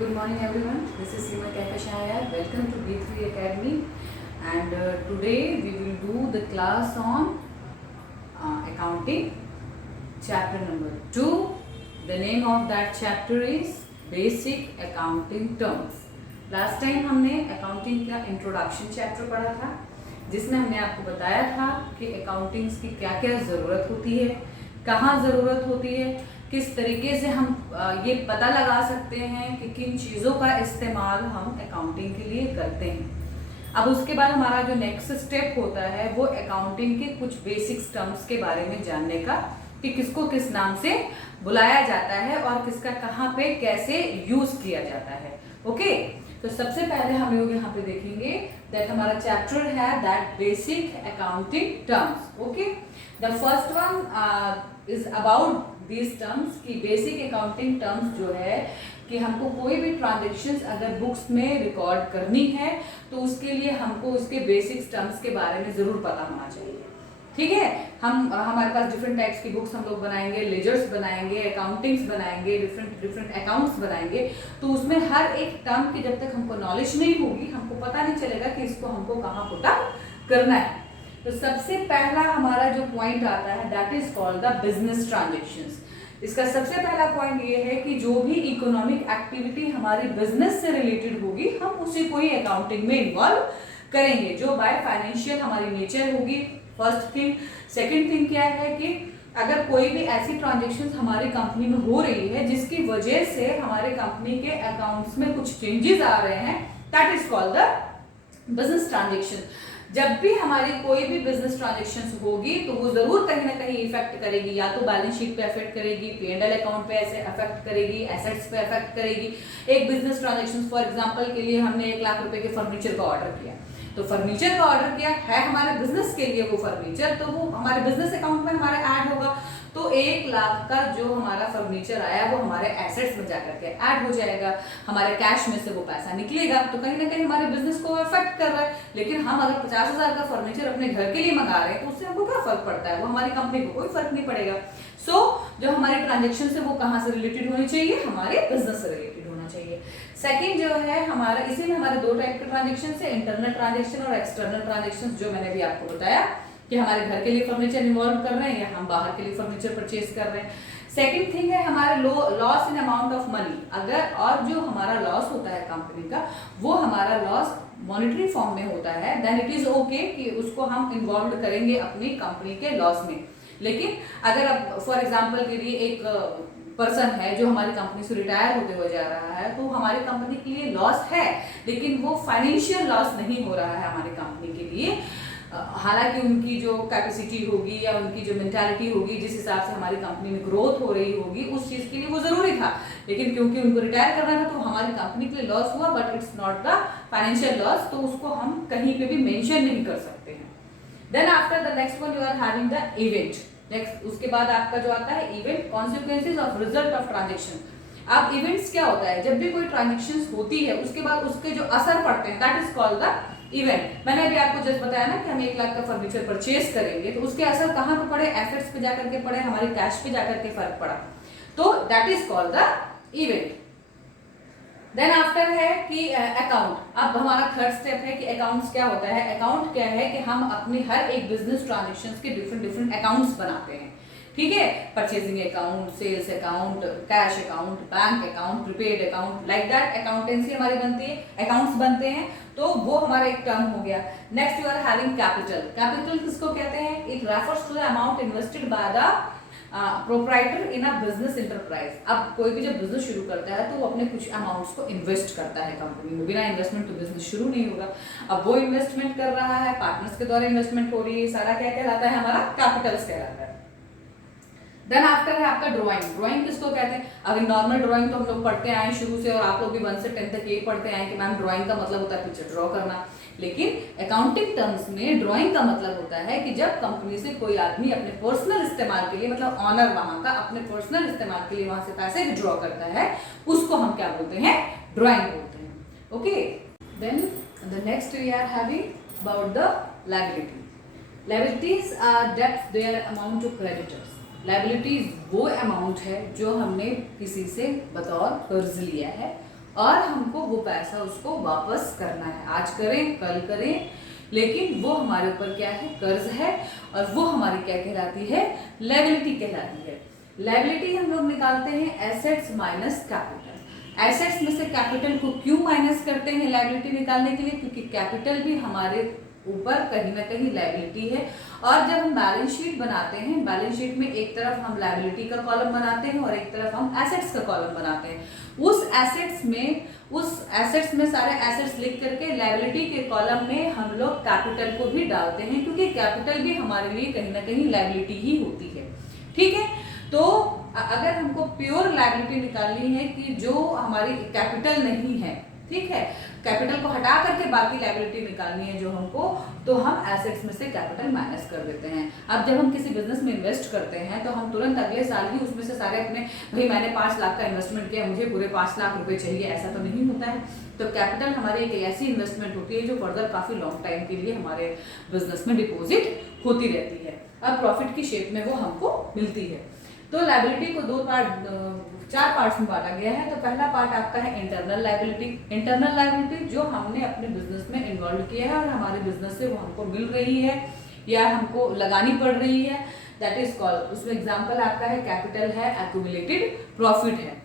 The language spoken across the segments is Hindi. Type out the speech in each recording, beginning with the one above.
Good morning everyone, this is Seema Kaifashayar. Welcome to B3 Academy, and today we will do the class on accounting chapter number 2. The name of that chapter is Basic Accounting Terms. Last time हमने accounting का introduction chapter पढ़ा था, जिसमें हमने आपको बताया था कि accounting की क्या क्या ज़रूरत होती है, कहाँ ज़रूरत होती है, किस तरीके से हम ये पता लगा सकते हैं कि किन चीज़ों का इस्तेमाल हम अकाउंटिंग के लिए करते हैं। अब उसके बाद हमारा जो नेक्स्ट स्टेप होता है वो अकाउंटिंग के कुछ बेसिक्स टर्म्स के बारे में जानने का, कि किसको किस नाम से बुलाया जाता है और किसका कहाँ पे कैसे यूज किया जाता है। ओके, तो सबसे पहले हम लोग यहाँ पे देखेंगे दैट हमारा चैप्टर है that basic accounting terms. Okay, the first one is about these terms की बेसिक अकाउंटिंग टर्म्स जो है कि हमको कोई भी ट्रांजेक्शन्स अगर बुक्स में रिकॉर्ड करनी है तो उसके लिए हमको उसके बेसिक टर्म्स के बारे में ज़रूर पता होना चाहिए। ठीक है, हमारे पास डिफरेंट टाइप्स की बुक्स हम लोग बनाएंगे, लेजर्स बनाएंगे, अकाउंटिंग्स बनाएंगे, डिफरेंट अकाउंट्स बनाएंगे, तो उसमें हर एक टर्म की जब तक हमको नॉलेज नहीं होगी हमको पता नहीं चलेगा कि इसको हमको कहाँ पुट अप करना है। तो सबसे पहला हमारा जो पॉइंट आता है that is called the business transactions. इसका सबसे पहला पॉइंट ये है कि जो भी इकोनॉमिक एक्टिविटी हमारी बिजनेस से रिलेटेड होगी हम उसी को ही अकाउंटिंग में इन्वॉल्व करेंगे, जो बाय फाइनेंशियल हमारी नेचर होगी। First thing. सेकंड थिंग क्या है कि अगर कोई भी ऐसी ट्रांजेक्शन्स हमारी कंपनी में हो रही है जिसकी वजह से हमारे कंपनी के अकाउंट्स में कुछ चेंजेस आ रहे हैं, that is called the business transaction. जब भी हमारी कोई भी बिजनेस ट्रांजेक्शन होगी तो वो जरूर कहीं ना कहीं इफेक्ट करेगी, या तो बैलेंस शीट पे इफेक्ट करेगी, P&L अकाउंट पे ऐसे इफेक्ट करेगी, एसेट्स पे इफेक्ट करेगी। एक बिजनेस ट्रांजेक्शन फॉर एग्जांपल के लिए हमने 1 लाख रुपए के फर्नीचर का ऑर्डर किया, तो फर्नीचर का ऑर्डर किया है हमारे बिजनेस के लिए वो फर्नीचर, तो वो हमारे बिजनेस अकाउंट में हमारे ऐड होगा। तो 1 लाख का जो हमारा फर्नीचर आया वो हमारे एसेट्स में जाकर के ऐड हो जाएगा, हमारे कैश में से वो पैसा निकलेगा, तो कहीं ना कहीं हमारे बिजनेस को इफेक्ट कर रहा है। लेकिन हम अगर 50,000 का फर्नीचर अपने घर के लिए मंगा रहे हैं तो उससे हमको क्या फर्क पड़ता है, वो हमारी कंपनी को कोई फर्क नहीं पड़ेगा। सो जो हमारी ट्रांजेक्शन है वो कहाँ से रिलेटेड होनी चाहिए, हमारे बिजनेस से रिलेटेड होना चाहिए। सेकंड जो है हमारा, इसी में हमारे 2 टाइप के ट्रांजेक्शन है, इंटरनल ट्रांजेक्शन और एक्सटर्नल ट्रांजेक्शन, जो मैंने भी आपको बताया कि हमारे घर के लिए फर्नीचर इन्वॉल्व कर रहे हैं या हम बाहर के लिए फर्नीचर परचेज कर रहे हैं। सेकंड थिंग है हमारे loss in amount of money. अगर और जो हमारा लॉस होता है कंपनी का वो हमारा लॉस मॉनेटरी फॉर्म में होता है, देन इट इज ओके कि उसको हम इन्वॉल्व करेंगे अपनी कंपनी के लॉस में। लेकिन अगर अब फॉर एग्जाम्पल के लिए एक पर्सन है जो हमारी कंपनी से रिटायर होते हुए जा रहा है, तो हमारी कंपनी के लिए लॉस है लेकिन वो फाइनेंशियल लॉस नहीं हो रहा है हमारी कंपनी के लिए। हालांकि उनकी जो कैपेसिटी होगी या उनकी जो मेंटालिटी होगी, जिस हिसाब से हमारी कंपनी में ग्रोथ हो रही होगी, उस चीज़ के लिए वो ज़रूरी था, लेकिन क्योंकि उनको रिटायर करना था तो हमारी कंपनी के लिए लॉस हुआ, but it's not the financial loss, तो उसको हम कहीं पे भी मेंशन नहीं कर सकते हैं। Then after the next one you are having the event. Next उसके बाद आपका जो आता है event, consequences of result of transaction. अब इवेंट्स क्या होता है, जब भी कोई ट्रांजेक्शन होती है उसके बाद उसके जो असर पड़ते हैं that is called the event. मैंने अभी आपको जस्ट बताया ना कि हम 1 लाख का फर्नीचर परचेज करेंगे तो उसके असर कहाँ पे पड़े, एसेट्स पे जाकर के पड़े, हमारे कैश पे जाकर के फर्क पड़ा, तो that is called the event. Then after है कि अकाउंट। अब हमारा थर्ड स्टेप है कि अकाउंट्स क्या होता है। अकाउंट क्या है कि हम अपनी हर एक बिजनेस ट्रांजेक्शन्स के डिफरेंट अकाउंट्स बनाते हैं। ठीक है, purchasing account, sales account, cash account, bank account, prepaid account, like that accountancy हमारी बनती है, अकाउंट्स बनते हैं, तो वो हमारा एक टर्म हो गया। Next you are having capital. Capital किसको कहते हैं, it refers to the amount invested by the proprietor in a business enterprise. अब कोई भी जब बिजनेस शुरू करता है तो वो अपने कुछ अमाउंट्स को इन्वेस्ट करता है कंपनी में, बिना इन्वेस्टमेंट तो बिजनेस शुरू नहीं होगा। अब वो इन्वेस्टमेंट कर रहा है, पार्टनर्स के द्वारा इन्वेस्टमेंट हो रही है, सारा क्या कहलाता है, हमारा कैपिटल्स कहलाता है। देन आफ्टर है आपका ड्राइंग। ड्राइंग किसको कहते हैं, अगर नॉर्मल ड्राइंग तो हम लोग पढ़ते आए शुरू से, और आप लोग भी 1 से 10 तक ये पढ़ते आए कि मैम ड्राइंग का मतलब होता है पिक्चर ड्रॉ करना। लेकिन अकाउंटिंग टर्म्स में ड्राइंग का मतलब होता है कि जब कंपनी से कोई आदमी अपने पर्सनल इस्तेमाल के लिए, मतलब ऑनर वहां का अपने पर्सनल इस्तेमाल के लिए वहां से पैसे विड्रॉ करता है, उसको हम क्या बोलते हैं, ड्राइंग बोलते हैं। Okay, then the next we are having about the liability. Liabilities are debts their amount to creditors. Liabilities वो अमाउंट है जो हमने किसी से बतौर कर्ज लिया है और हमको वो पैसा उसको वापस करना है, आज करें कल करें, लेकिन वो हमारे ऊपर क्या है, कर्ज है, और वो हमारी क्या कहलाती है, लायबिलिटी कहलाती है। लायबिलिटी हम लोग निकालते हैं एसेट्स माइनस कैपिटल। एसेट्स में से कैपिटल को क्यों माइनस करते हैं लायबिलिटी निकालने के लिए, क्योंकि कैपिटल भी हमारे ऊपर कहीं ना कहीं लायबिलिटी है। और जब हम बैलेंस शीट बनाते हैं, बैलेंस शीट में एक तरफ हम लायबिलिटी का कॉलम बनाते हैं और एक तरफ हम एसेट्स का कॉलम बनाते हैं। उस एसेट्स में सारे एसेट्स लिख करके लायबिलिटी के कॉलम में हम लोग कैपिटल को भी डालते हैं, क्योंकि कैपिटल भी हमारे लिए कहीं ना कहीं लायबिलिटी ही होती है। ठीक है, तो अगर हमको प्योर लायबिलिटी निकालनी है कि जो हमारी कैपिटल नहीं है, ठीक है, कैपिटल को हटा करके बाकी लायबिलिटी निकालनी है जो हमको, तो हम एसेट्स में से कैपिटल माइनस कर देते हैं। अब जब हम किसी बिजनेस में इन्वेस्ट करते हैं तो हम तुरंत अगले साल ही उसमें से सारे अपने, भाई मैंने 5 लाख का इन्वेस्टमेंट किया, मुझे पूरे 5 लाख रुपए चाहिए, ऐसा तो नहीं होता है। तो कैपिटल हमारी एक ऐसी इन्वेस्टमेंट होती है जो फर्दर काफी लॉन्ग टाइम के लिए हमारे बिजनेस में डिपोजिट होती रहती है, अब प्रॉफिट की शेप में वो हमको मिलती है। तो लायबिलिटी को 4 पार्ट्स में बांटा गया है। तो पहला पार्ट आपका है इंटरनल लायबिलिटी। इंटरनल लायबिलिटी जो हमने अपने बिजनेस में इन्वॉल्व किया है और हमारे बिजनेस से वो हमको मिल रही है या हमको लगानी पड़ रही है, दैट इज कॉल्ड, उसमें एग्जांपल आपका है कैपिटल है, एक्यूमुलेटेड प्रॉफिट है।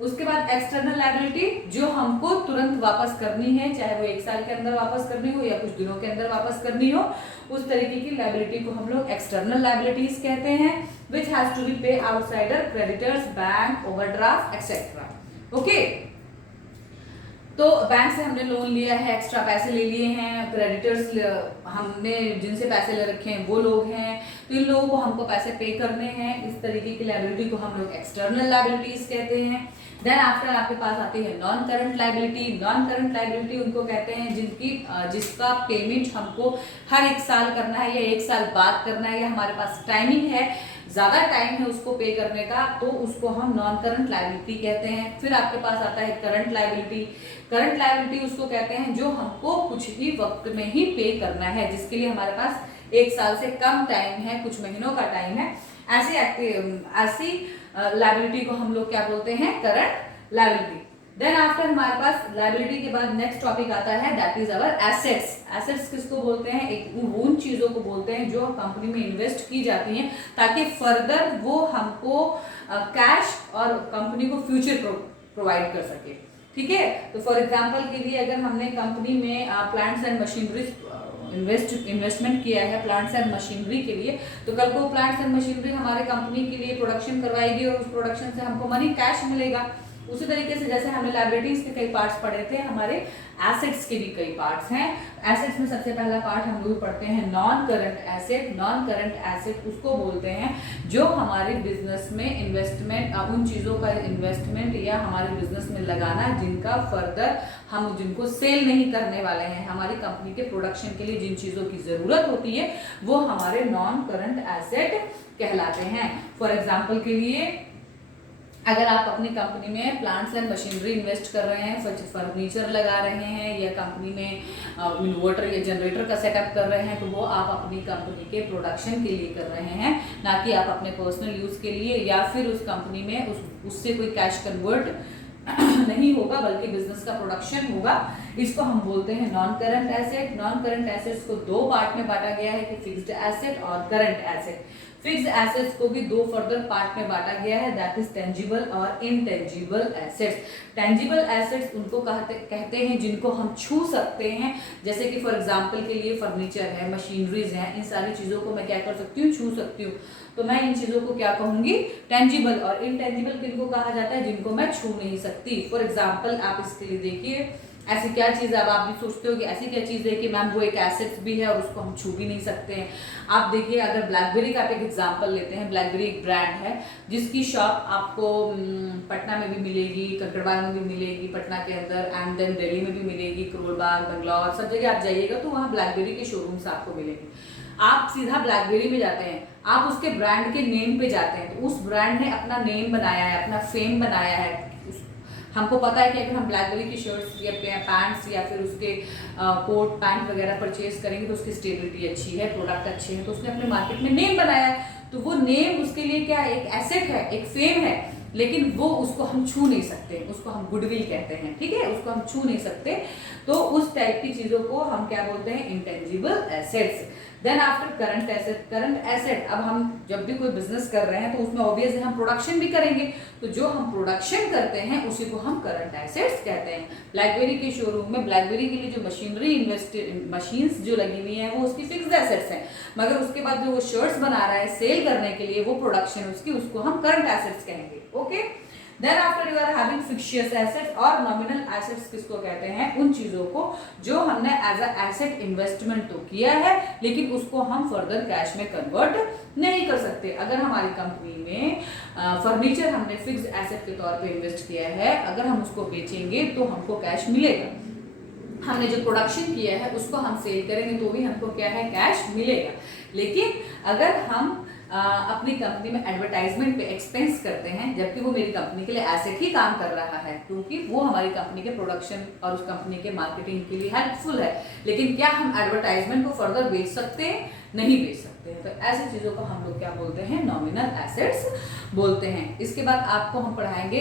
उसके बाद एक्सटर्नल लायबिलिटी जो हमको तुरंत वापस करनी है, चाहे वो 1 साल के अंदर वापस करनी हो या कुछ दिनों के अंदर वापस करनी हो, उस तरीके की लायबिलिटी को हम लोग एक्सटर्नल लायबिलिटीज कहते हैं, which has to be pay outsider, creditors, bank, overdraft etcetera. Okay, तो बैंक से हमने लोन लिया है, एक्स्ट्रा पैसे ले लिए हैं, क्रेडिटर्स हमने जिनसे पैसे ले रखे हैं वो लोग हैं, तो इन लोगों को हमको पैसे पे करने हैं, इस तरीके की लायबिलिटी को हम लोग एक्सटर्नल लायबिलिटीज कहते हैं। देन आफ्टर आपके पास आती है non current liability. Non current liability उनको कहते हैं जिसका पेमेंट हमको हर 1 साल करना है या 1 साल बाद करना है, या हमारे पास टाइमिंग है, ज्यादा टाइम है उसको पे करने का, तो उसको हम नॉन करंट लायबिलिटी कहते हैं। फिर आपके पास आता है करंट लायबिलिटी। करंट लायबिलिटी उसको कहते हैं जो हमको कुछ ही वक्त में ही पे करना है, जिसके लिए हमारे पास 1 साल से कम टाइम है, कुछ महीनों का टाइम है, ऐसी लायबिलिटी को हम लोग क्या बोलते हैं, करंट लायबिलिटी। देन आफ्टर हमारे पास लायबिलिटी के बाद नेक्स्ट टॉपिक आता है, that is our assets. Assets किसको बोलते हैं, एक उन चीजों को बोलते हैं जो कंपनी में इन्वेस्ट की जाती हैं ताकि फर्दर वो हमको कैश और कंपनी को फ्यूचर प्रोवाइड कर सके। ठीक है, तो फॉर एग्जांपल के लिए अगर हमने कंपनी में प्लांट्स एंड मशीनरी इन्वेस्टमेंट किया है, प्लांट्स एंड मशीनरी के लिए, तो कल को प्लांट्स एंड मशीनरी हमारे कंपनी के लिए प्रोडक्शन करवाएगी और उस प्रोडक्शन से हमको मनी कैश मिलेगा। उसी तरीके से जैसे हमने लायबिलिटीज के कई पार्ट्स पढ़े थे, हमारे एसेट्स के भी कई पार्ट्स हैं। एसेट्स में सबसे पहला पार्ट हम लोग पढ़ते हैं non current asset. Non current asset उसको बोलते हैं जो हमारे बिजनेस में इन्वेस्टमेंट, उन चीजों का इन्वेस्टमेंट या हमारे बिजनेस में लगाना जिनका फर्दर हम जिनको सेल नहीं करने वाले हैं, हमारी कंपनी के प्रोडक्शन के लिए जिन चीजों की जरूरत होती है वो हमारे नॉन करंट एसेट कहलाते हैं। फॉर एग्जाम्पल के लिए अगर आप अपनी कंपनी में प्लांट्स एंड मशीनरी इन्वेस्ट कर रहे हैं, फर्नीचर लगा रहे हैं या कंपनी में इन्वर्टर या जनरेटर का सेटअप कर रहे हैं, तो वो आप अपनी कंपनी के प्रोडक्शन के लिए कर रहे हैं, ना कि आप अपने पर्सनल यूज के लिए, या फिर उस कंपनी में उससे कोई कैश कन्वर्ट नहीं होगा बल्कि बिजनेस का प्रोडक्शन होगा। इसको हम बोलते हैं non current asset. Non current assets को 2 पार्ट में बांटा गया है कि फिक्स्ड एसेट और करंट एसेट। फिक्स्ड एसेट्स को भी 2 फर्दर पार्ट में बांटा गया है, दैट इज टेंजिबल और इनटेंजिबल एसेट्स। टेंजिबल एसेट्स उनको कहते हैं जिनको हम छू सकते हैं, जैसे कि फॉर एग्जांपल के लिए फर्नीचर है, मशीनरीज है, इन सारी चीजों को मैं क्या कर सकती हूँ, छू सकती हूँ, तो मैं इन चीजों को क्या कहूंगी, टेंजिबल। और इनटेंजिबल किनको कहा जाता है, जिनको मैं छू नहीं सकती। फॉर एग्जाम्पल आप इसके लिए देखिए, ऐसी क्या चीज है, अब आप भी सोचते हो कि ऐसी क्या चीज है कि मैम वो एक एसेट भी है और उसको हम छू भी नहीं सकते हैं। आप देखिए, अगर ब्लैकबेरी का आप एक एग्जांपल लेते हैं, ब्लैकबेरी एक ब्रांड है जिसकी शॉप आपको पटना में भी मिलेगी, कंकड़बाग में भी मिलेगी पटना के अंदर, एंड देन दिल्ली में भी मिलेगी, करोल बाग, बंगलौर, सब जगह आप जाइएगा तो वहाँ ब्लैकबेरी के शोरूम्स आपको मिलेंगे। आप सीधा ब्लैकबेरी में जाते हैं, आप उसके ब्रांड के नेम पे जाते हैं, तो उस ब्रांड ने अपना नेम बनाया है, अपना फेम बनाया है। हमको पता है कि अगर हम ब्लैकबेरी की शर्ट्स या पैंट्स या फिर उसके कोट पैंट वगैरह परचेज करेंगे तो उसकी स्टेबिलिटी अच्छी है, प्रोडक्ट अच्छे हैं, तो उसने अपने मार्केट में नेम बनाया है। तो वो नेम उसके लिए क्या है, एक एसेट है, एक फेम है। लेकिन वो उसको हम छू नहीं सकते, उसको हम गुडविल कहते हैं, ठीक है, उसको हम छू नहीं सकते। तो उस टाइप की चीजों को हम क्या बोलते हैं, intangible assets. Then after current asset, current asset, अब हम जब भी कोई बिजनेस कर रहे हैं तो उसमें ऑब्वियसली हम प्रोडक्शन भी करेंगे, तो जो हम प्रोडक्शन करते हैं उसी को हम करंट एसेट्स कहते हैं। ब्लैकबेरी के शोरूम में ब्लैकबेरी के लिए जो मशीन्स जो लगी हुई है वो उसकी फिक्स्ड एसेट्स हैं, मगर उसके बाद जो वो शर्ट्स बना रहा है सेल करने के लिए, वो प्रोडक्शन उसकी, उसको हम करंट एसेट्स कहेंगे। Okay, then after you are having fictitious assets और नॉमिनल एसेट्स किसको कहते हैं, उन चीजों को जो हमने एज अ एसेट इन्वेस्टमेंट तो किया है लेकिन उसको हम फर्दर कैश में कन्वर्ट नहीं कर सकते। अगर हमारी कंपनी में फर्नीचर हमने फिक्स्ड एसेट के तौर पे इन्वेस्ट किया है, अगर हम उसको बेचेंगे तो हमको कैश मिलेगा। हमने जो प्रोडक्शन किया है उसको हम सेल करेंगे तो भी हमको क्या है, कैश मिलेगा। लेकिन अगर हम अपनी कंपनी में एडवर्टाइजमेंट पे एक्सपेंस करते हैं, जबकि वो मेरी कंपनी के लिए एसेट ही काम कर रहा है, क्योंकि वो हमारी कंपनी के प्रोडक्शन और उस कंपनी के मार्केटिंग के लिए हेल्पफुल है, लेकिन क्या हम एडवर्टाइजमेंट को फर्दर बेच सकते हैं, नहीं बेच सकते हैं। तो ऐसी चीजों को हम लोग क्या बोलते हैं, नॉमिनल एसेट्स बोलते हैं। इसके बाद आपको हम पढ़ाएंगे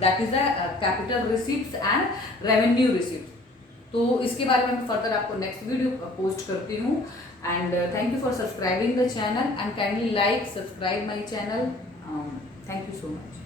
that is the capital receipts and revenue receipts. तो इसके बारे में फर्दर आपको नेक्स्ट वीडियो पोस्ट करती हूँ। And thank you for subscribing the channel and kindly like subscribe my channel. Thank you so much.